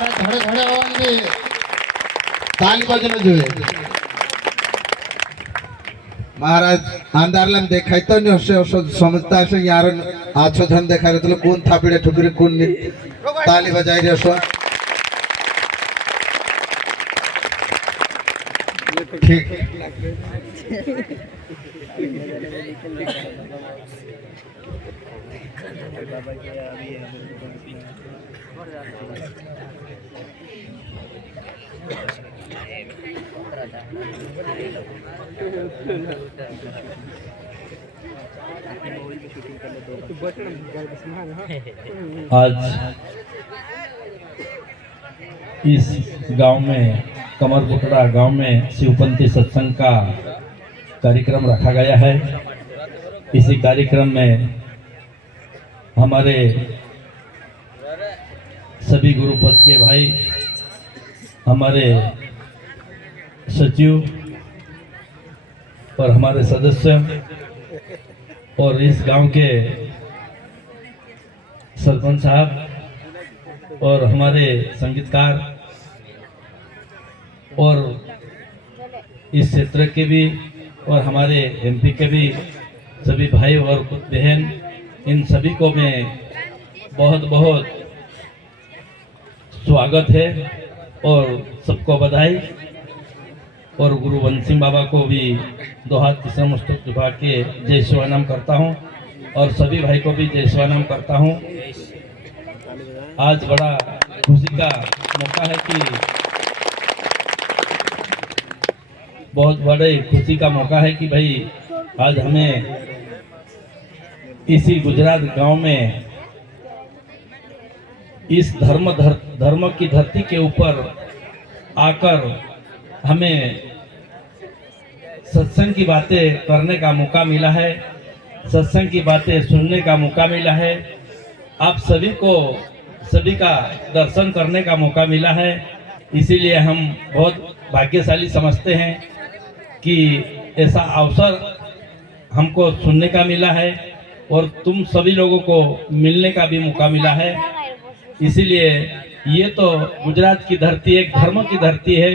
घड़े घड़े होंगे ताली बजने जुए महाराज अंधारलाम देखाई तो नहीं होशे समझता है यार आछो धन देखा रहे तो कौन थापड़े ठुकरे कौन ताली बजाई रहे हो ठीक आज इस गांव में कमरपुटड़ा गांव में शिवपंथी सत्संग का कार्यक्रम रखा गया है। इसी कार्यक्रम में हमारे सभी गुरुपद के भाई, हमारे सचिव और हमारे सदस्य और इस गांव के सरपंच साहब और हमारे संगीतकार और इस क्षेत्र के भी और हमारे एमपी के भी सभी भाई और बहन, इन सभी को मैं बहुत बहुत स्वागत है और सबको बधाई। और गुरु बंसी बाबा को भी दो हाथ तीसरा मस्तक झुका के जय शिवानाम करता हूँ और सभी भाई को भी जय शिवानाम करता हूँ। आज बड़ा खुशी का मौका है कि बहुत बड़े खुशी का मौका है कि भाई आज हमें इसी गुजरात गांव में इस धर्म की धरती के ऊपर आकर हमें सत्संग की बातें करने का मौका मिला है, सत्संग की बातें सुनने का मौका मिला है, आप सभी का दर्शन करने का मौका मिला है। इसीलिए हम बहुत भाग्यशाली समझते हैं कि ऐसा अवसर हमको सुनने का मिला है और तुम सभी लोगों को मिलने का भी मौका मिला है। इसीलिए ये तो गुजरात की धरती एक धर्म की धरती है,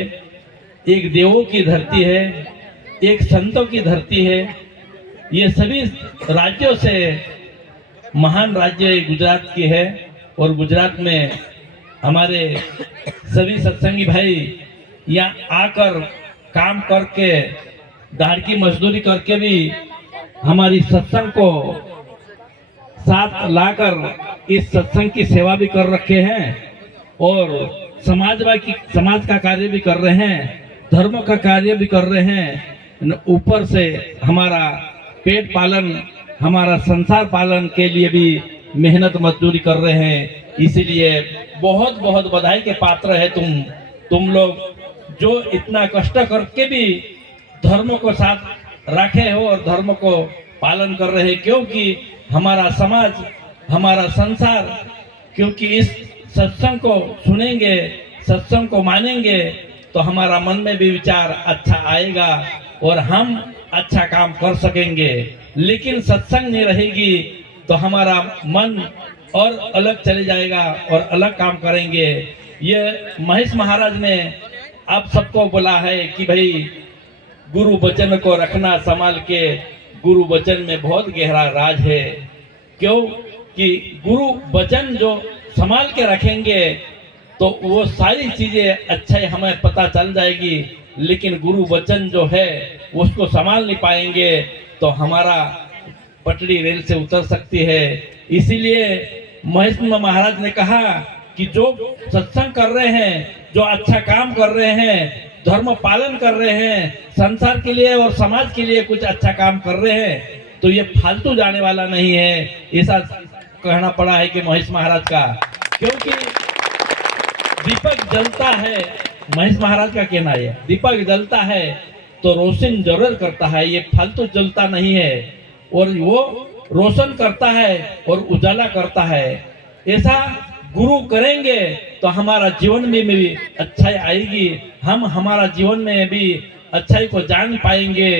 एक देवों की धरती है, एक संतों की धरती है। ये सभी राज्यों से महान राज्य गुजरात की है और गुजरात में हमारे सभी सत्संगी भाई यहाँ आकर काम करके दाढ़ की मजदूरी करके भी हमारी सत्संग को साथ लाकर इस सत्संग की सेवा भी कर रखे हैं और समाज का कार्य भी कर रहे हैं, धर्म का कार्य भी कर रहे हैं। ऊपर से हमारा पेट पालन, हमारा संसार पालन के लिए भी मेहनत मजदूरी कर रहे हैं। इसीलिए बहुत बहुत बधाई के पात्र है तुम लोग जो इतना कष्ट करके भी धर्म को साथ रखे हो और धर्म को पालन कर रहे हैं। क्योंकि हमारा समाज, हमारा संसार, क्योंकि इस सत्संग को सुनेंगे, सत्संग को मानेंगे तो हमारा मन में भी विचार अच्छा आएगा और हम अच्छा काम कर सकेंगे। लेकिन सत्संग नहीं रहेगी तो हमारा मन और अलग चले जाएगा और अलग काम करेंगे। ये महेश महाराज ने आप सबको बोला है कि भाई गुरु वचन को रखना संभाल के। गुरु वचन में बहुत गहरा राज है। क्यों कि गुरु वचन जो संभाल के रखेंगे तो वो सारी चीजें अच्छे हमें पता चल जाएगी। लेकिन गुरु वचन जो है उसको संभाल नहीं पाएंगे तो हमारा पटरी रेल से उतर सकती है। इसीलिए महेश महाराज ने कहा कि जो सत्संग कर रहे हैं, जो अच्छा काम कर रहे हैं, धर्म पालन कर रहे हैं, संसार के लिए और समाज के लिए कुछ अच्छा काम कर रहे हैं तो ये फालतू जाने वाला नहीं है। ऐसा कहना पड़ा है कि महेश महाराज का, क्योंकि दीपक जलता है, महेश महाराज का कहना है दीपक जलता है तो रोशन जरूर करता है, ये फालतू जलता नहीं है और वो रोशन करता है और उजाला करता है। ऐसा गुरु करेंगे तो हमारा जीवन में भी अच्छाई आएगी, हम हमारा जीवन में भी अच्छाई को जान पाएंगे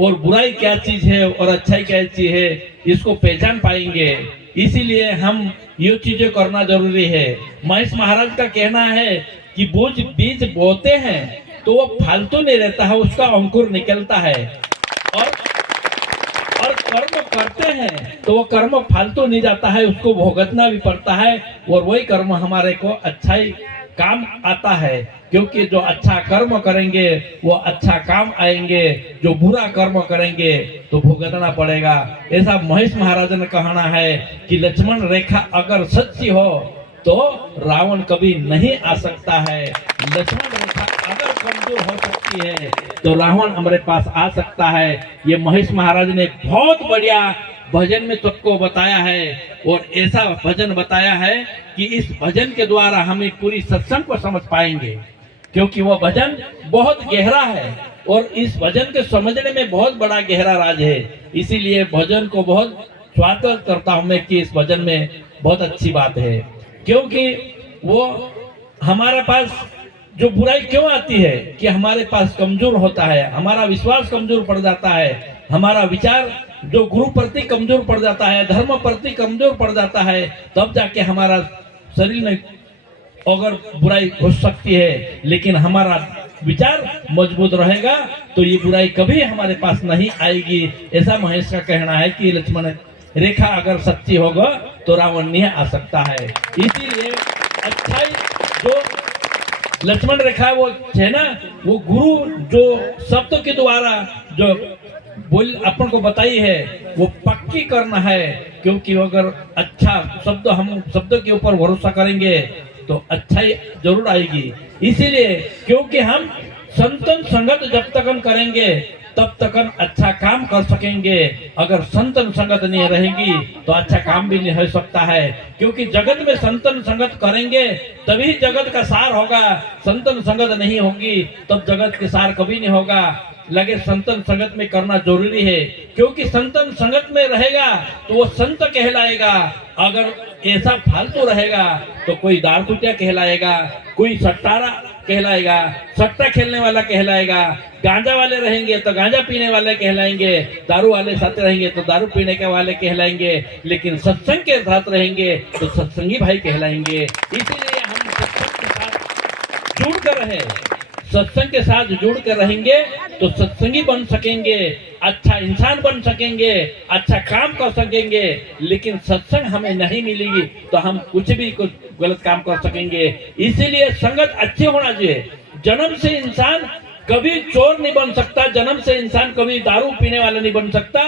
और बुराई क्या चीज है और अच्छाई क्या चीज है इसको पहचान पाएंगे। इसीलिए हम ये चीजें करना जरूरी है। महेश महाराज का कहना है कि बीज बोते हैं तो वो फालतू नहीं रहता है, उसका अंकुर निकलता है। और कर्म करते हैं तो वो कर्म फालतू नहीं जाता है, उसको भुगतना भी पड़ता है। और वही कर्म हमारे को अच्छा ही काम आता है, क्योंकि जो अच्छा कर्म करेंगे वो अच्छा काम आएंगे, जो बुरा कर्म करेंगे तो भुगतना पड़ेगा। ऐसा महेश महाराज ने कहना है कि लक्ष्मण रेखा अगर सच्ची हो तो रावण कभी नहीं आ सकता है। लक्ष्मण रेखा अगर कमजोर हो सकती है तो रावण हमारे पास आ सकता है। ये महेश महाराज ने बहुत बढ़िया भजन में सबको बताया है, और ऐसा भजन बताया है कि इस भजन के द्वारा हमें पूरी सत्संग को समझ पाएंगे, क्योंकि वह भजन बहुत गहरा है और इस भजन के समझने में बहुत बड़ा गहरा राज है। इसीलिए भजन को बहुत स्वागत करता हूं मैं कि इस भजन में बहुत अच्छी बात है, क्योंकि वो हमारे पास जो बुराई क्यों आती है कि हमारे पास कमजोर होता है, हमारा विश्वास कमजोर पड़ जाता है, हमारा विचार जो गुरु प्रति कमजोर पड़ जाता है, धर्म प्रति कमजोर पड़ जाता है, तब जाके हमारा शरीर में अगर बुराई हो सकती है। लेकिन हमारा विचार मजबूत रहेगा तो ये बुराई कभी हमारे पास नहीं आएगी। ऐसा महेश का कहना है कि लक्ष्मण रेखा अगर सच्ची होगा तो रावण नहीं आ सकता है। इसीलिए अच्छाई जो लक्ष्मण रेखा वो है ना, वो गुरु जो शब्द के द्वारा जो बोल अपन को बताई है वो पक्की करना है, क्योंकि अगर अच्छा शब्द हम शब्द के ऊपर भरोसा करेंगे तो अच्छाई जरूर आएगी। इसीलिए क्योंकि हम संतन संगत जब तक हम करेंगे तब तक हम अच्छा काम कर सकेंगे। अगर संतन संगत नहीं रहेगी तो अच्छा काम भी नहीं हो सकता है, क्योंकि जगत में संतन संगत करेंगे तभी जगत का सार होगा। संतन संगत नहीं होगी तब जगत के सार कभी नहीं होगा। लगे संतन संगत में करना जरूरी है, क्योंकि संतन संगत में रहेगा तो वो संत कहलाएगा। अगर ऐसा फालतू रहेगा तो कोई दार कुटिया कहलाएगा, कोई सट्टारा कहलाएगा, सट्टा खेलने वाला कहलाएगा, गांजा वाले रहेंगे तो गांजा पीने वाले कहलाएंगे, दारू वाले साथ रहेंगे तो दारू पीने के वाले कहलाएंगे, लेकिन सत्संग के साथ रहेंगे तो सत्संगी भाई कहलाएंगे। इसीलिए हम सत्संग के साथ जुड़ कर रहे, सत्संग के साथ जुड़ कर रहेंगे तो सत्संगी बन सकेंगे, अच्छा इंसान बन सकेंगे, अच्छा काम कर सकेंगे। लेकिन सत्संग हमें नहीं मिलेगी तो हम कुछ गलत काम कर सकेंगे। इसीलिए संगत अच्छी होना चाहिए। जन्म से इंसान कभी चोर नहीं बन सकता, जन्म से इंसान कभी दारू पीने वाला नहीं बन सकता,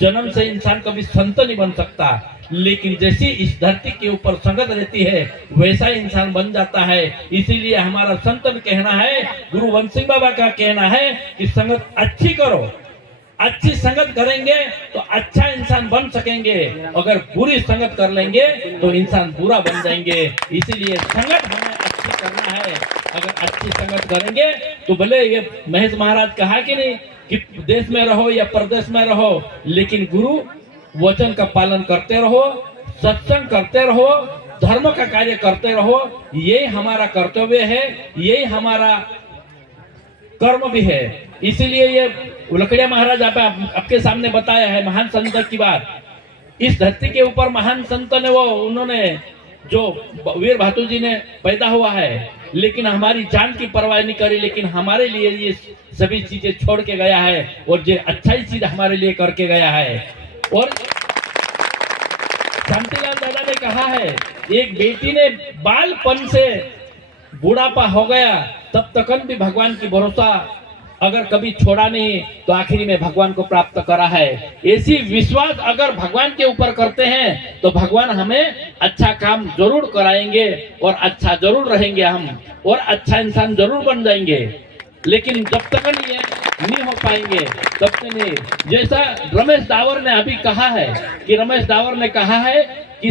जन्म से इंसान कभी संत नहीं बन सकता। लेकिन जैसी इस धरती के ऊपर संगत रहती है वैसा इंसान बन जाता है। इसीलिए हमारा संतन कहना है, गुरु वंश सिंह बाबा का कहना है कि संगत अच्छी करो, अच्छी संगत करेंगे तो अच्छा इंसान बन सकेंगे। अगर बुरी संगत कर लेंगे तो इंसान बुरा बन जाएंगे। इसीलिए संगत हमें अच्छी करना है। अगर अच्छी संगत करेंगे तो भले ये महेश महाराज कहा कि नहीं कि देश में रहो या प्रदेश में रहो, लेकिन गुरु वचन का पालन करते रहो, सत्संग करते रहो, धर्म का कार्य करते रहो। ये हमारा कर्तव्य है, ये हमारा कर्म भी है। इसीलिए ये लकड़िया महाराज आपके सामने बताया है महान संत की बात। इस धरती के ऊपर महान संत ने उन्होंने जो वीर भातु जी ने पैदा हुआ है, लेकिन हमारी जान की परवाह नहीं करी, लेकिन हमारे लिए ये सभी चीजें छोड़ के गया है और ये अच्छाई चीज हमारे लिए करके गया है। और शांतिलाल दादा ने कहा है, एक बेटी ने बालपन से बुढ़ापा हो गया तब तक भी भगवान की भरोसा अगर कभी छोड़ा नहीं तो आखिरी में भगवान को प्राप्त करा है। ऐसी विश्वास अगर भगवान के ऊपर करते हैं तो भगवान हमें अच्छा काम जरूर कराएंगे और अच्छा जरूर रहेंगे हम, और अच्छा इंसान जरूर बन जाएंगे। लेकिन जब तक ये नहीं हो पाएंगे तब तक नहीं। जैसा रमेश दावर ने अभी कहा है कि रमेश दावर ने कहा है कि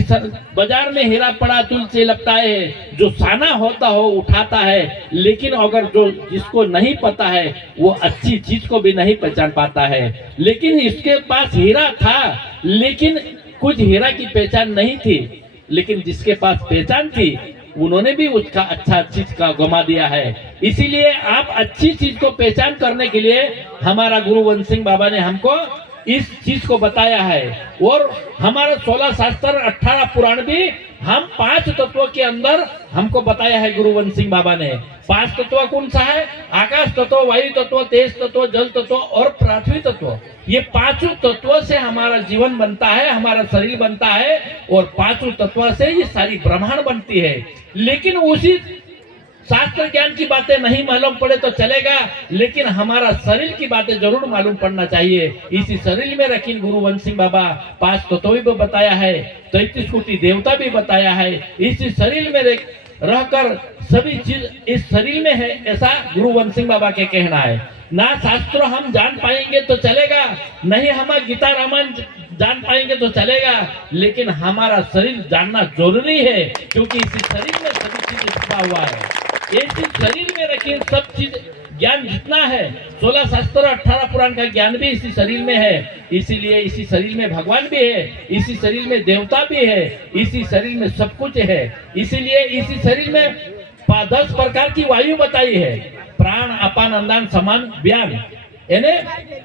बाजार में हीरा पड़ा तुलसी लपटाए है, जो साना होता हो उठाता है, लेकिन अगर जो जिसको नहीं पता है वो अच्छी चीज को भी नहीं पहचान पाता है। लेकिन इसके पास हीरा था, लेकिन कुछ हीरा की पहचान नहीं थी, लेकिन जिसके पास पहचान थी उन्होंने भी उसका अच्छा चीज का गमा दिया है। इसीलिए आप अच्छी चीज को पहचान करने के लिए हमारा गुरु वंश सिंह बाबा ने हमको इस चीज को बताया है। और हमारा 16 शास्त्र 18 पुराण भी हम 5 तत्वों के अंदर हमको बताया है गुरुवंश सिंह बाबा ने। 5 तत्व कौन सा है? आकाश तत्व, वायु तत्व, तेज तत्व, जल तत्व और पृथ्वी तत्व। ये 5 तत्वों से हमारा जीवन बनता है, हमारा शरीर बनता है और 5 तत्वों से ये सारी ब्रह्मांड बनती है। लेकिन उसी शास्त्र ज्ञान की बातें नहीं मालूम पड़े तो चलेगा, लेकिन हमारा शरीर की बातें जरूर मालूम पड़ना चाहिए। इसी शरीर में रखी गुरुवंश सिंह बाबा 5 तत्व भी बताया है, 33 कोटि देवता भी बताया है। इसी शरीर में रहकर सभी चीज इस शरीर में है, ऐसा गुरुवंश सिंह बाबा के कहना है। ना शास्त्र हम जान पाएंगे तो चलेगा, नहीं हम गीता रामायण जान पाएंगे तो चलेगा, लेकिन हमारा शरीर जानना जरूरी है, क्योंकि इसी शरीर में सभी चीज छुपा हुआ है। ऐसी शरीर में रखी सब चीज ज्ञान जितना है, 16 शास्त्र 18 पुराण का ज्ञान भी इसी शरीर में है। इसीलिए इसी शरीर में भगवान भी है, इसी शरीर में देवता भी है, इसी शरीर में सब कुछ है। इसीलिए इसी शरीर में 10 प्रकार की वायु बताई है, प्राण अपान अंदान समान व्यान, यानी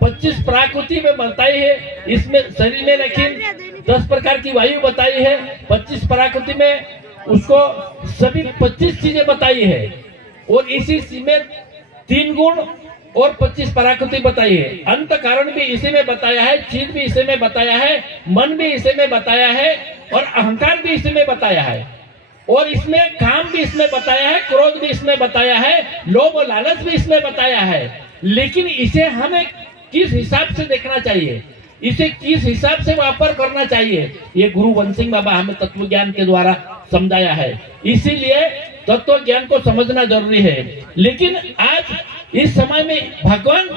25 प्राकृति में बताई है। इसमें शरीर में रखी 10 प्रकार की वायु बताई है, 25 प्राकृति में उसको सभी 25 चीजें बताई है। और इसी में 3 गुण और 25 प्राकृति बताई है। अंत कारण भी इसी में बताया है, चीज भी इसी में बताया है, मन भी इसी में बताया है और अहंकार भी इसी में बताया है। और इसमें काम भी इसमें बताया है, क्रोध भी इसमें बताया है, लोभ और लालच भी इसमें बताया है। लेकिन इसे हमें किस हिसाब से देखना चाहिए, इसे किस हिसाब से वापर करना चाहिए, ये गुरुवंश सिंह बाबा हमें तत्व ज्ञान के द्वारा समझाया है। इसीलिए तत्व ज्ञान को समझना जरूरी है। लेकिन आज इस समय में भगवान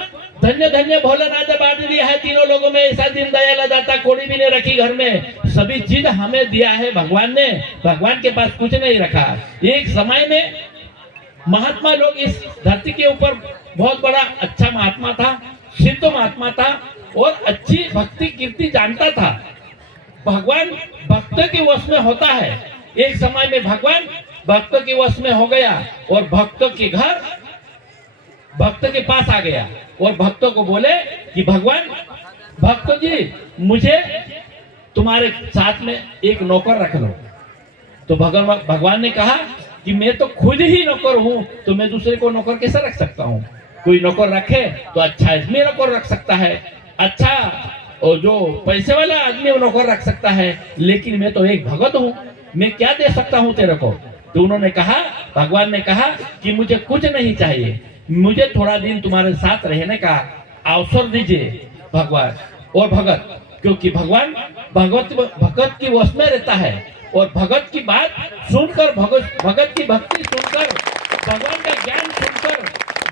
धन्य धन्य भोलेनाथ बांट दिया है तीनों लोगों में, ऐसा दिन दयाला दाता कोड़ी भी नहीं रखी घर में, सभी चीज हमें दिया है भगवान ने, भगवान के पास कुछ नहीं रखा। एक समय में महात्मा लोग इस धरती के ऊपर बहुत बड़ा अच्छा महात्मा था, सिद्ध महात्मा था और अच्छी भक्ति कीर्ति जानता था। भगवान भक्त के वश में होता है। एक समय में भगवान भक्त के वश में हो गया और भक्त के घर भक्त के पास आ गया और भक्तों को बोले कि भगवान भक्त जी, मुझे तुम्हारे साथ में एक नौकर रख लो। तो भगवान ने कहा कि मैं तो खुद ही नौकर हूँ, तो मैं दूसरे को नौकर कैसे रख सकता हूँ? कोई नौकर रखे तो अच्छा इसमें नौकर रख सकता है, अच्छा और जो पैसे वाला आदमी वो नौकर रख सकता है, लेकिन मैं तो एक भगत हूँ, मैं क्या दे सकता हूँ तेरे को? तो उन्होंने कहा, भगवान ने कहा कि मुझे कुछ नहीं चाहिए, मुझे थोड़ा दिन तुम्हारे साथ रहने का अवसर दीजिए भगवान और भगत, क्योंकि भगवान भगत की वश में रहता है और भगत की बात सुनकर, भगत की भक्ति सुनकर, भगवान का ज्ञान सुनकर,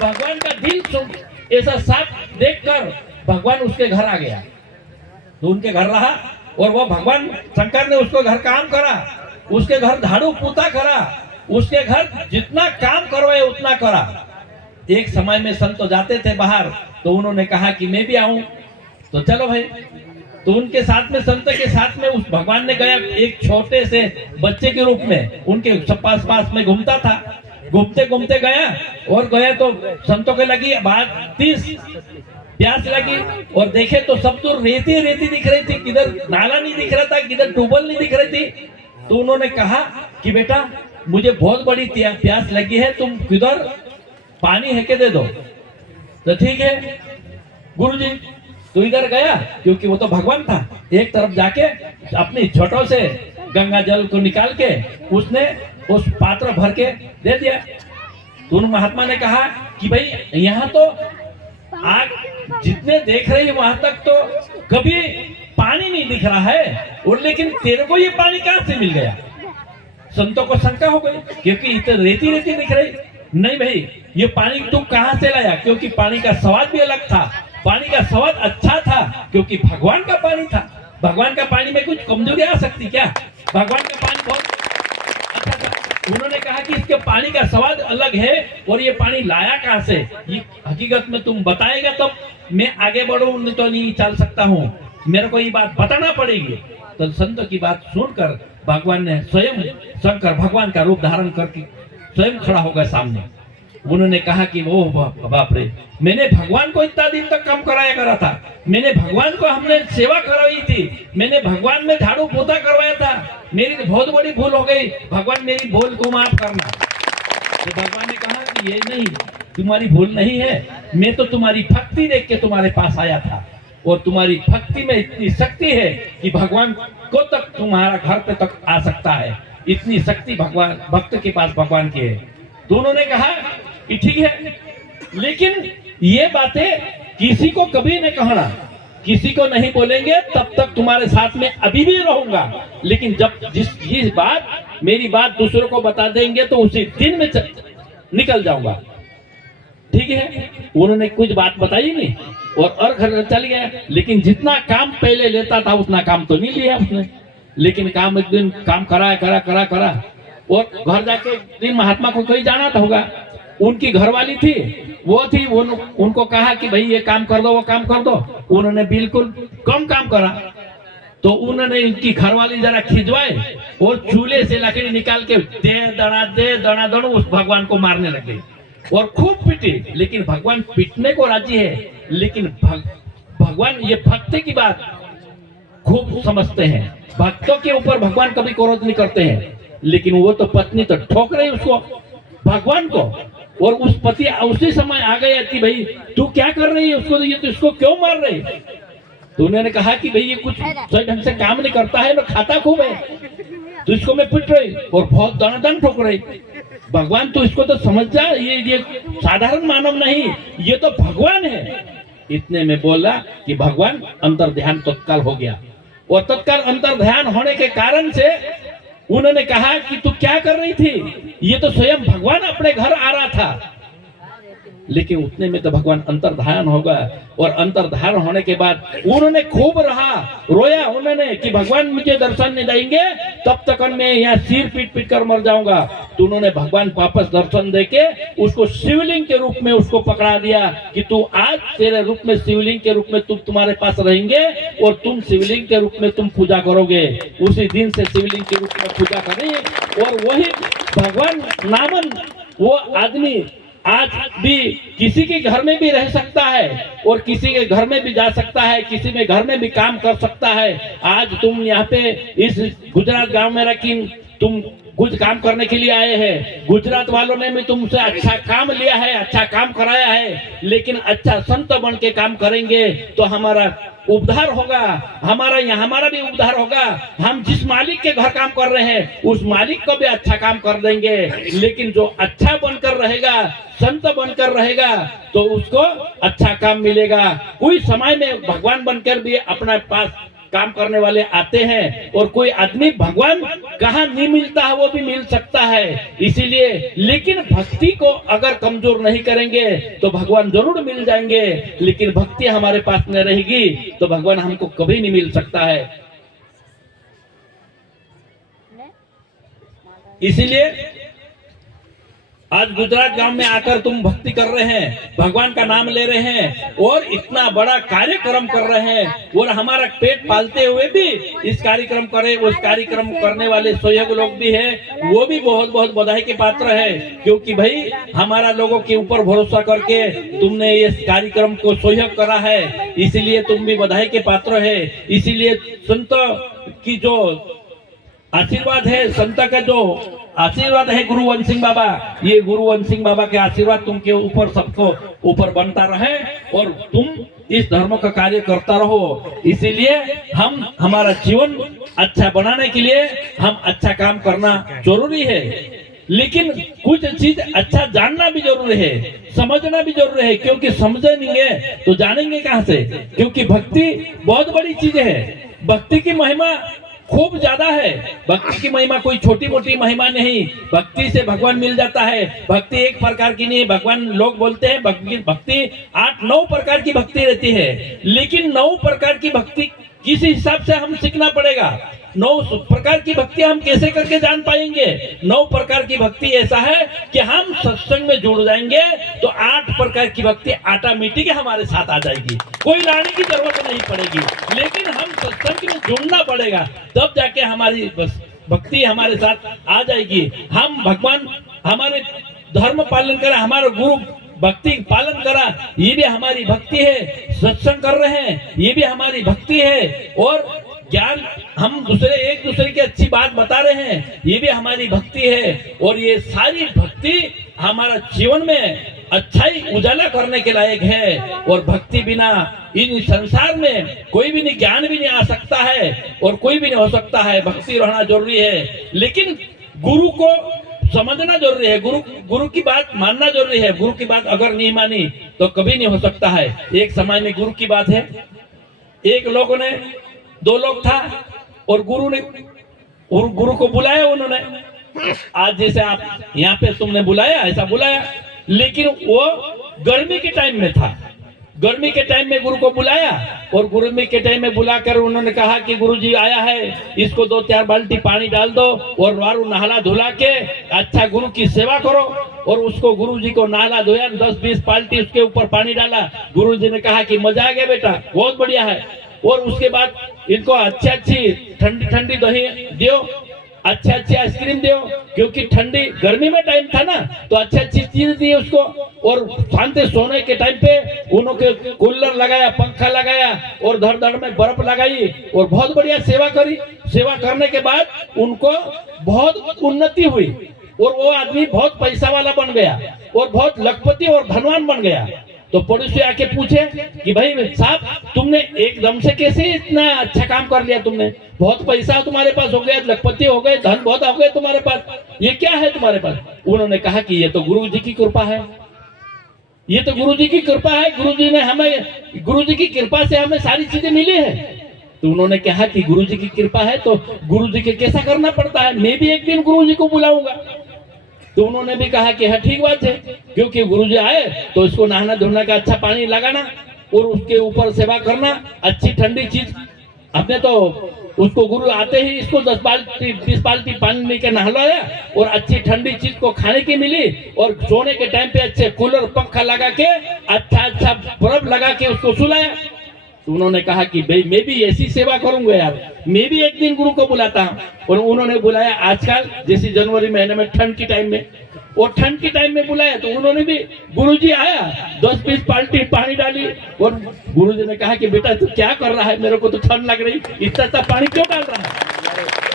भगवान का दिल सुन, ऐसा साफ देखकर भगवान उसके घर आ गया। तो उनके घर रहा और वो भगवान शंकर ने उसको घर काम करा, उसके घर झाड़ू पोता करा, उसके घर जितना काम करवाए उतना करा। एक समय में संत तो जाते थे बाहर, तो उन्होंने कहा कि मैं भी आऊं, तो चलो भाई। तो उनके साथ में, संत के साथ में उस भगवान ने गया, एक छोटे से बच्चे के रूप में उनके पास में घूमता था। घूमते घूमते गया और गया तो संतों के लगी बात 30 प्यास लगी और देखे तो सब दूर रेती रेती दिख रही थी, किधर नाला नहीं दिख रहा था, किधर ट्यूबवेल नहीं दिख रही थी। तो उन्होंने कहा कि बेटा मुझे बहुत बड़ी प्यास लगी है, तुम किधर पानी है के दे दो। तो ठीक है गुरुजी। तो इधर गया, क्योंकि वो तो भगवान था, एक तरफ जाके अपनी झोटों से गंगा जल को निकाल के उसने उस पात्र भर के दे दिया। तो उन महात्मा ने कहा कि भाई यहाँ तो आग जितने देख रहे हैं वहां तक तो कभी पानी नहीं दिख रहा है, और लेकिन तेरे को ये पानी कहां से मिल गया? संतों को शंका हो गई, क्योंकि इतने रेती रेती दिख रही। नहीं भाई, ये पानी तू कहां से लाया? क्योंकि पानी का स्वाद भी अलग था, पानी का स्वाद अच्छा था, क्योंकि भगवान का पानी था। भगवान का पानी में कुछ कमजोरी आ सकती क्या? भगवान का पानी बहुत अच्छा था। उन्होंने कहा कि इसके पानी का स्वाद अलग है और ये पानी लाया कहां से, ये हकीकत में तुम बताएगा तब मैं आगे बढ़ूं, तो नहीं चल सकता हूं, मेरे को ये बात बताना पड़ेगी। तो संतों की बात सुनकर भगवान ने स्वयं शंकर भगवान का रूप धारण करके स्वयं खड़ा हो गया सामने उन्होंने कहा कि वो बाप रे, मैंने भगवान को इतना दिन तक काम कराया करा था, मैंने भगवान को हमने सेवा करवाई थी, मैंने भगवान में झाड़ू पोता करवाया था, मेरी तो बहुत बड़ी भूल हो गई, भगवान मेरी भूल को माफ करना। तो भगवान ने कहा कि ये नहीं, तुम्हारी भूल नहीं है, मैं तो तुम्हारी भक्ति देख के तुम्हारे पास आया था, और तुम्हारी भक्ति में इतनी शक्ति है कि भगवान को तक तुम्हारा घर पे तक आ सकता है, इतनी शक्ति भगवान भक्त के पास भगवान की है। तो उन्होंने कहा कि ठीक है, लेकिन ये बातें किसी को कभी नहीं कहना, किसी को नहीं बोलेंगे, तब तक तुम्हारे साथ में अभी भी रहूंगा, लेकिन जब जिस बात मेरी बात दूसरों को बता देंगे तो उसी दिन में निकल जाऊंगा। ठीक है, उन्होंने कुछ बात बताई नहीं और घर चल गया, लेकिन जितना काम पहले लेता था उतना काम तो नहीं लिया उसने, लेकिन काम एक दिन काम करा और घर जाके एक दिन महात्मा को कहीं जाना था होगा, उनकी घरवाली थी, वो थी, उनको कहा कि भाई ये काम कर दो, वो काम कर दो, उन्होंने बिल्कुल कम काम करा, तो उन्होंने इनकी घरवाली जरा खिंचवाए और चूल्हे से लकड़ी निकाल के दे दना उस भगवान को मारने लगे और खूब पीटी। लेकिन भगवान पीटने को राजी है, लेकिन भगवान ये भक्ति की बात खूब समझते हैं, भक्तों के ऊपर भगवान कभी क्रोध नहीं करते हैं। लेकिन वो तो पत्नी तो ठोक रही उसको, भगवान को, और उस पति उसी समय आ गया कि भाई तू क्या कर रही है उसको, ये तो इसको क्यों मार रही। तो उन्होंने कहा कि भाई ये कुछ सही ढंग से काम नहीं करता है, मैं खाता खूब है, तो इसको मैं पिट रही और बहुत दन ठोक रही। भगवान तो इसको तो समझ जा, ये साधारण मानव नहीं, ये तो भगवान है। इतने में बोला कि भगवान अंतर ध्यान तत्काल हो गया, और तत्काल अंतर ध्यान होने के कारण से उन्होंने कहा कि तू क्या कर रही थी, ये तो स्वयं भगवान अपने घर आ रहा था। लेकिन उतने में तो भगवान अंतर्धान होगा, और अंतर्धान होने के बाद उन्होंने खूब रोया उन्होंने कि भगवान मुझे दर्शन नहीं देंगे तब तक मैं यहाँ सिर पीट कर मर जाऊंगा। तो उन्होंने भगवान वापस दर्शन देके उसको शिवलिंग के रूप में उसको पकड़ा दिया कि तू आज तेरे रूप में शिवलिंग के रूप में तुम्हारे पास रहेंगे और तुम शिवलिंग के रूप में तुम पूजा करोगे। उसी दिन से शिवलिंग के रूप में पूजा करें, और वही भगवान नामन वो आदमी आज भी किसी के घर में भी रह सकता है और किसी के घर में भी जा सकता है, किसी में घर में भी काम कर सकता है। आज तुम यहाँ पे इस गुजरात गांव में रखी, तुम कुछ काम करने के लिए आए हैं, गुजरात वालों ने भी तुमसे अच्छा काम लिया है, अच्छा काम कराया है, लेकिन अच्छा संत बन के काम करेंगे तो हमारा उद्धार होगा, हमारा भी उद्धार होगा। हम जिस मालिक के घर काम कर रहे हैं उस मालिक को भी अच्छा काम कर देंगे। लेकिन जो अच्छा बनकर रहेगा, संत बनकर रहेगा, तो उसको अच्छा काम मिलेगा। कोई समय में भगवान बनकर भी अपने पास काम करने वाले आते हैं, और कोई आदमी भगवान कहाँ नहीं मिलता है वो भी मिल सकता है। इसीलिए लेकिन भक्ति को अगर कमजोर नहीं करेंगे तो भगवान जरूर मिल जाएंगे, लेकिन भक्ति हमारे पास न रहेगी तो भगवान हमको कभी नहीं मिल सकता है। इसीलिए आज गुजरात गांव में आकर तुम भक्ति कर रहे हैं, भगवान का नाम ले रहे हैं और इतना बड़ा कार्यक्रम कर रहे हैं, और हमारा पेट पालते हुए भी इस कार्यक्रम करे, उस कार्यक्रम करने वाले सहयोग लोग भी हैं, वो भी बहुत बहुत बधाई के पात्र है। क्योंकि भाई हमारा लोगों के ऊपर भरोसा करके तुमने इस कार्यक्रम को सहयोग करा है, इसीलिए तुम भी बधाई के पात्र है। इसीलिए संत की जो आशीर्वाद है, संत का जो आशीर्वाद है गुरुवंश सिंह बाबा, ये गुरुवंश सिंह बाबा के आशीर्वाद तुमके ऊपर सबको ऊपर बनता रहे और तुम इस धर्म का कार्य करता रहो। इसीलिए हम हमारा जीवन अच्छा बनाने के लिए हम अच्छा काम करना जरूरी है, लेकिन कुछ चीज अच्छा जानना भी जरूरी है, समझना भी जरूरी है। क्योंकि समझेंगे तो जानेंगे कहाँ से, क्योंकि भक्ति बहुत बड़ी चीज है, भक्ति की महिमा खूब ज्यादा है। भक्ति की महिमा कोई छोटी मोटी महिमा नहीं, भक्ति से भगवान मिल जाता है। भक्ति एक प्रकार की नहीं, भगवान लोग बोलते हैं भक्ति 8-9 प्रकार की भक्ति रहती है, लेकिन 9 प्रकार की भक्ति किस हिसाब से हम सीखना पड़ेगा। 9 प्रकार की भक्ति हम कैसे करके जान पाएंगे। 9 प्रकार की भक्ति ऐसा है कि हम सत्संग में जुड़ जाएंगे तो 8 प्रकार की भक्ति ऑटोमेटिक हमारे साथ आ जाएगी, कोई लाने की जरूरत नहीं पड़ेगी। लेकिन हम सत्संग में जुड़ना पड़ेगा, तब जाके हमारी भक्ति हमारे साथ आ जाएगी। हम भगवान हमारे धर्म पालन करा, हमारा गुरु भक्ति पालन करा, ये भी हमारी भक्ति है। सत्संग कर रहे हैं, ये भी हमारी भक्ति है। और ज्ञान हम एक दूसरे की अच्छी बात बता रहे हैं, ये भी हमारी भक्ति है। और ये सारी भक्ति हमारा जीवन में अच्छाई उजाला करने के लायक है। और भक्ति बिना इन संसार में कोई भी नहीं, ज्ञान भी नहीं आ सकता है और कोई भी नहीं हो सकता है। भक्ति रहना जरूरी है, लेकिन गुरु को समझना जरूरी है, गुरु की बात मानना जरूरी है। गुरु की बात अगर नहीं मानी तो कभी नहीं हो सकता है। एक समय में गुरु की बात है, एक लोगों ने, दो लोग था और गुरु को बुलाया उन्होंने। आज जैसे आप यहाँ पे तुमने बुलाया, ऐसा बुलाया, लेकिन वो गर्मी के टाइम में था। गर्मी के टाइम में गुरु को बुलाया और गर्मी के टाइम में बुलाकर उन्होंने कहा कि गुरुजी आया है, इसको 2-4 बाल्टी पानी डाल दो और वारू नहला धुला के अच्छा गुरु की सेवा करो। और उसको गुरुजी को नहला धोया, 10-20 बाल्टी उसके ऊपर पानी डाला। गुरुजी ने कहा कि मजा आ गया बेटा, बहुत बढ़िया है। और उसके बाद इनको अच्छी ठंडी दही दियो, अच्छी आइसक्रीम दो, क्योंकि ठंडी गर्मी में टाइम था ना, तो अच्छी चीज दी उसको। और शांति सोने के टाइम पे उन्होंने कूलर लगाया, पंखा लगाया और धड़ में बर्फ लगाई और बहुत बढ़िया सेवा करी। सेवा करने के बाद उनको बहुत उन्नति हुई और वो आदमी बहुत पैसा वाला बन गया और बहुत लखपति और धनवान बन गया। तो पड़ोसी आके पूछे कि भाई साहब, तुमने एकदम से कैसे इतना अच्छा काम कर लिया? तुमने बहुत पैसा तुम्हारे पास हो गया, लखपति हो गए, धन बहुत हो गए तुम्हारे पास, ये क्या है तुम्हारे पास? उन्होंने कहा कि ये तो गुरु जी की कृपा है, ये तो गुरु जी की कृपा है। गुरु जी की कृपा से हमें सारी चीजें मिली है। तो उन्होंने कहा कि गुरु जी की कृपा है तो गुरु जी के कैसा करना पड़ता है, मैं भी एक दिन गुरु जी को बुलाऊंगा। तो उन्होंने भी कहा कि हाँ ठीक बात है, क्योंकि गुरुजी आए तो इसको नहाना धोना का अच्छा पानी लगाना और उसके ऊपर सेवा करना, अच्छी ठंडी चीज। हमने तो उसको गुरु आते ही इसको 10-20 बाल्टी पानी लेकर नहलाया और अच्छी ठंडी चीज को खाने की मिली और सोने के टाइम पे अच्छे कूलर पंखा लगा के अच्छा बर्फ लगा के उसको सुलाया। तो उन्होंने कहा कि भाई मैं भी ऐसी सेवा करूंगा यार, मैं भी एक दिन गुरु को बुलाता हूँ। और उन्होंने बुलाया आजकल जैसे जनवरी महीने में ठंड की टाइम में, और ठंड के टाइम में बुलाया तो उन्होंने भी, गुरुजी आया 10-20 बाल्टी पानी डाली और गुरुजी ने कहा कि बेटा तू क्या कर रहा है, मेरे को तो ठंड लग रही, इतना पानी क्यों डाल रहा है?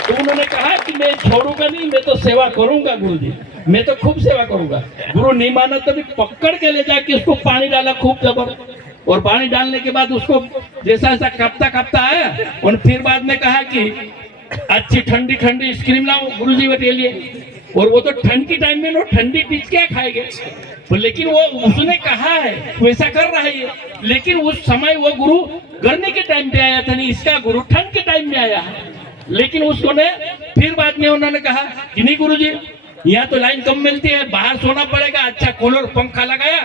तो उन्होंने कहा कि मैं छोड़ूंगा नहीं, मैं तो सेवा करूंगा गुरुजी, मैं तो खूब सेवा करूंगा। गुरु नहीं माना तो भी पकड़ के ले जाके उसको पानी डाला खूब जबर, और पानी डालने के बाद उसको जैसा ऐसा कांपता आया और फिर बाद में कहा कि अच्छी ठंडी आइसक्रीम लाओ गुरुजी के लिए। और वो तो ठंड की टाइम में नो ठंडी चीज क्या खाएंगे, लेकिन वो उसने कहा है वैसा कर रहा है। लेकिन उस समय वो गुरु गर्मी के टाइम पे आया था, नहीं इसका गुरु ठंड के टाइम में आया है। लेकिन उसको ने फिर बाद में उन्होंने कहा कि नहीं गुरुजी, यहाँ तो लाइन कम मिलती है, बाहर सोना पड़ेगा, अच्छा कूलर पंखा लगाया,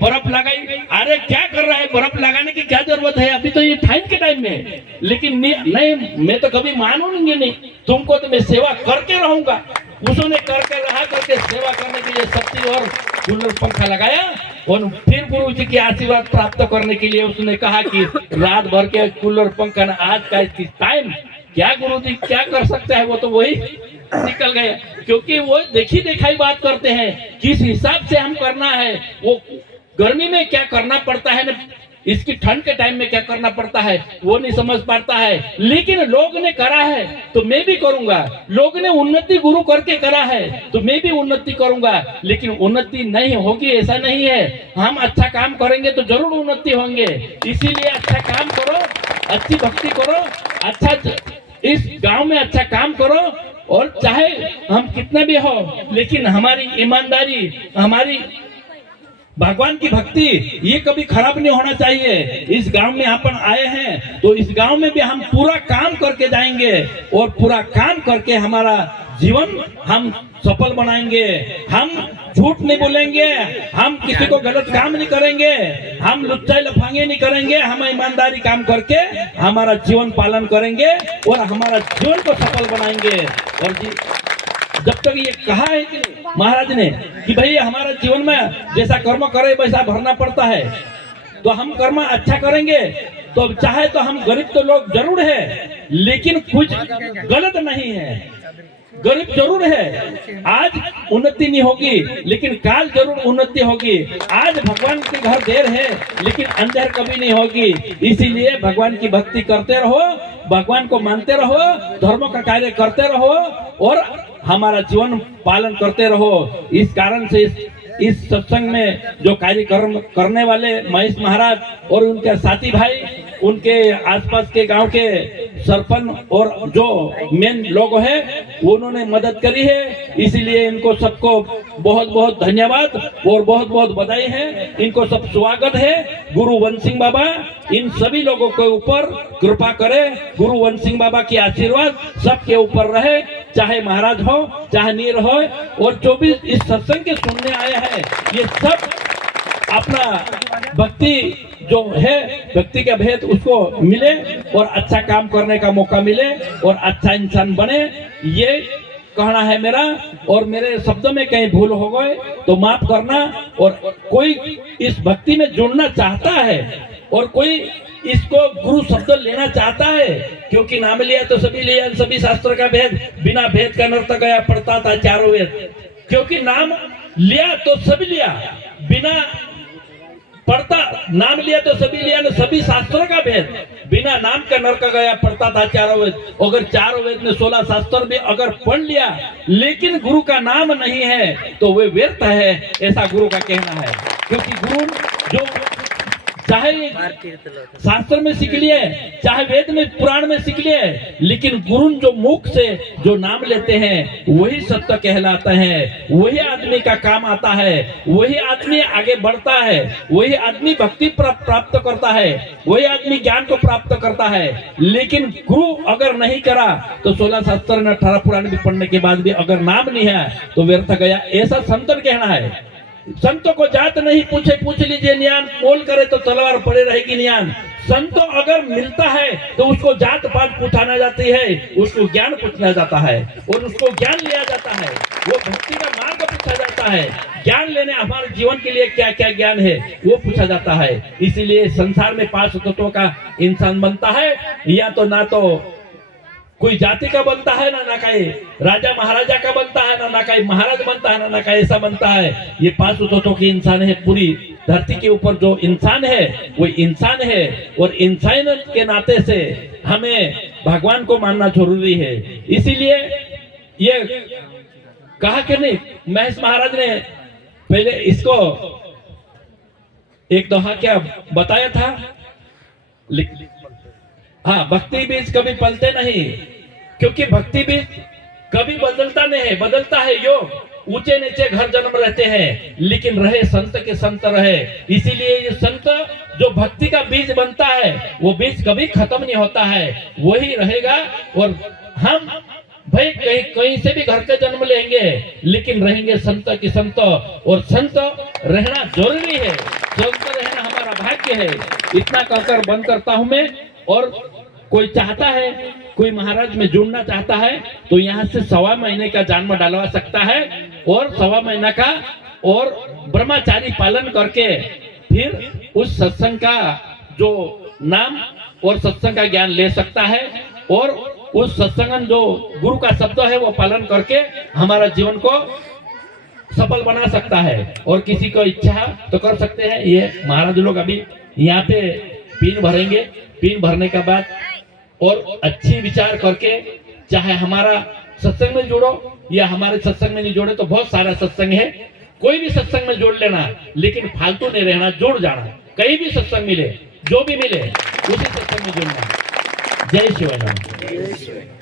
बर्फ लगाई। अरे क्या कर रहा है, बर्फ लगाने की क्या जरूरत है, अभी तो ये ठंड के टाइम में है। लेकिन नहीं, मैं तो कभी मानूंगी नहीं, तुमको तो मैं सेवा करके रहूंगा। उसने करके सेवा करने के लिए शक्ति और कूलर पंखा लगाया और फिर गुरु जी के आशीर्वाद प्राप्त करने के लिए उसने कहा कि रात भर के कूलर पंखा ना, आज का टाइम क्या गुरु जी क्या कर सकता है, वो तो वही निकल गए। क्योंकि वो देखी दिखाई बात करते हैं, किस हिसाब से हम करना है, वो गर्मी में क्या करना पड़ता है ना, इसकी ठंड के टाइम में क्या करना पड़ता है वो नहीं समझ पाता है। लेकिन लोग ने करा है तो मैं भी करूंगा, लोग ने उन्नति गुरु करके करा है तो मैं भी उन्नति करूंगा। लेकिन उन्नति नहीं होगी ऐसा नहीं है, हम अच्छा काम करेंगे तो जरूर उन्नति होंगे। इसीलिए अच्छा काम करो, अच्छी भक्ति करो, अच्छा इस गांव में अच्छा काम करो, और चाहे हम कितना भी हो लेकिन हमारी ईमानदारी, हमारी भगवान की भक्ति ये कभी खराब नहीं होना चाहिए। इस गांव में अपन आए हैं तो इस गांव में भी हम पूरा काम करके जाएंगे और पूरा काम करके हमारा जीवन हम सफल बनाएंगे। हम झूठ नहीं बोलेंगे, हम किसी को गलत काम नहीं करेंगे, हम लुच्चाई लफांगे नहीं करेंगे, हम ईमानदारी काम करके हमारा जीवन पालन करेंगे और हमारा जीवन को सफल बनाएंगे। और जी जब तक ये कहा है कि महाराज ने कि भाई हमारा जीवन में जैसा कर्म करे वैसा भरना पड़ता है, तो हम कर्म अच्छा करेंगे तो चाहे तो हम गरीब तो लोग जरूर है लेकिन कुछ गलत नहीं है। गरीब जरूर है, आज उन्नति नहीं होगी लेकिन काल जरूर उन्नति होगी। आज भगवान के घर देर है लेकिन अंधेर कभी नहीं होगी। इसीलिए भगवान की भक्ति करते रहो, भगवान को मानते रहो, धर्मों का कार्य करते रहो और हमारा जीवन पालन करते रहो। इस कारण से इस सत्संग में जो कार्यक्रम करने वाले महेश महाराज और उनके साथी भाई, उनके आसपास के गांव के सरपंच और जो मेन लोग हैं उन्होंने मदद करी है। इसीलिए इनको सबको बहुत बहुत धन्यवाद और बहुत बहुत बधाई है। इनको सब स्वागत है। गुरु वंश सिंह बाबा इन सभी लोगों के ऊपर कृपा करे। गुरु वंश सिंह बाबा की आशीर्वाद सबके ऊपर रहे, चाहे महाराज हो चाहे नीर हो। और जो भी इस सत्संग के सुनने आए हैं ये सब अपना भक्ति जो है, भक्ति का भेद उसको मिले और अच्छा काम करने का मौका मिले और अच्छा इंसान बने, ये कहना है मेरा। और मेरे शब्दों में कहीं भूल हो गए तो माफ करना। और कोई इस भक्ति में जुड़ना चाहता है और कोई इसको गुरु शब्द लेना चाहता है, क्योंकि नाम लिया तो सभी लिया, सभी शास्त्र का भेद, बिना भेद का नर्तक गया पढ़ता था चारों वेद। क्योंकि नाम लिया तो सभी लिया, बिना पढ़ता नाम लिया तो सभी लिया, सभी शास्त्रों का भेद, बिना नाम का नरक गया पढ़ता था चारों वेद। अगर चारों वेद में 16 शास्त्र भी अगर पढ़ लिया लेकिन गुरु का नाम नहीं है तो वे व्यर्थ है, ऐसा गुरु का कहना है। क्योंकि गुरु जो चाहे शास्त्र में सीख लिए, चाहे वेद में पुराण में सीख लिए, लेकिन गुरु जो मुख से जो नाम लेते हैं वही सत्य कहलाता है, वही आदमी का काम आता है, वही आदमी आगे बढ़ता है, वही आदमी भक्ति प्राप्त करता है, वही आदमी ज्ञान को प्राप्त करता है। लेकिन गुरु अगर नहीं करा तो 16 शास्त्र ने 18 पुराण भी पढ़ने के बाद भी अगर नाम नहीं है तो व्यर्थ गया, ऐसा संतन कहना है। संतों को जात नहीं पूछे, पूछ लीजिए ज्ञान, बोल करे तो तलवार पड़े रहेगी ज्ञान। संतों अगर मिलता है तो उसको जात पात पूछाना जाती है, उसको ज्ञान पूछना जाता है और उसको ज्ञान लिया जाता है, वो भक्ति का मार्ग पूछा जाता है। ज्ञान लेने हमारे जीवन के लिए क्या क्या ज्ञान है वो पूछा जाता है। इसीलिए संसार में 5 तत्वों का इंसान बनता है, या तो ना तो कोई जाति का बनता है, ना कहीं राजा महाराजा का बनता है, ना कहीं महाराज बनता है, ना कहीं ऐसा बनता है। ये 5 तत्वों के इंसान है। पूरी धरती के ऊपर जो इंसान है वो इंसान है और इंसान के नाते से हमें भगवान को मानना जरूरी है। इसीलिए ये कहा कि नहीं, महेश महाराज ने पहले इसको एक दोहा क्या बताया था, हाँ, भक्ति बीज कभी पलते नहीं, क्योंकि भक्ति बीज कभी बदलता नहीं है, बदलता है योग। ऊंचे नीचे घर जन्म रहते हैं लेकिन रहे संत के संत रहे। इसीलिए ये संत जो भक्ति का बीज बनता है वो बीज कभी खत्म नहीं होता है, वही रहेगा। और हम भाई कहीं से भी घर के जन्म लेंगे लेकिन रहेंगे संत की संत, और संत रहना जरूरी है, संत रहना हमारा भाग्य है। इतना कहकर बंद करता हूं मैं। और कोई चाहता है, कोई महाराज में जुड़ना चाहता है तो यहाँ से 1.25 महीने का जन्म डालवा सकता है और 1.25 महीना का और ब्रह्मचारी पालन करके फिर उस सत्संग का जो नाम और सत्संग का ज्ञान ले सकता है और उस सत्संग जो गुरु का शब्द है वो पालन करके हमारा जीवन को सफल बना सकता है। और किसी को इच्छा तो कर सकते हैं। ये महाराज लोग अभी यहाँ पे पिन भरेंगे, पिन भरने के बाद और अच्छी विचार करके चाहे हमारा सत्संग में जुड़ो या हमारे सत्संग में नहीं जोड़े तो बहुत सारा सत्संग है, कोई भी सत्संग में जोड़ लेना, लेकिन फालतू नहीं रहना, जुड़ जाना। कहीं भी सत्संग मिले, जो भी मिले उसी सत्संग में जुड़ना। जय शिवाजी।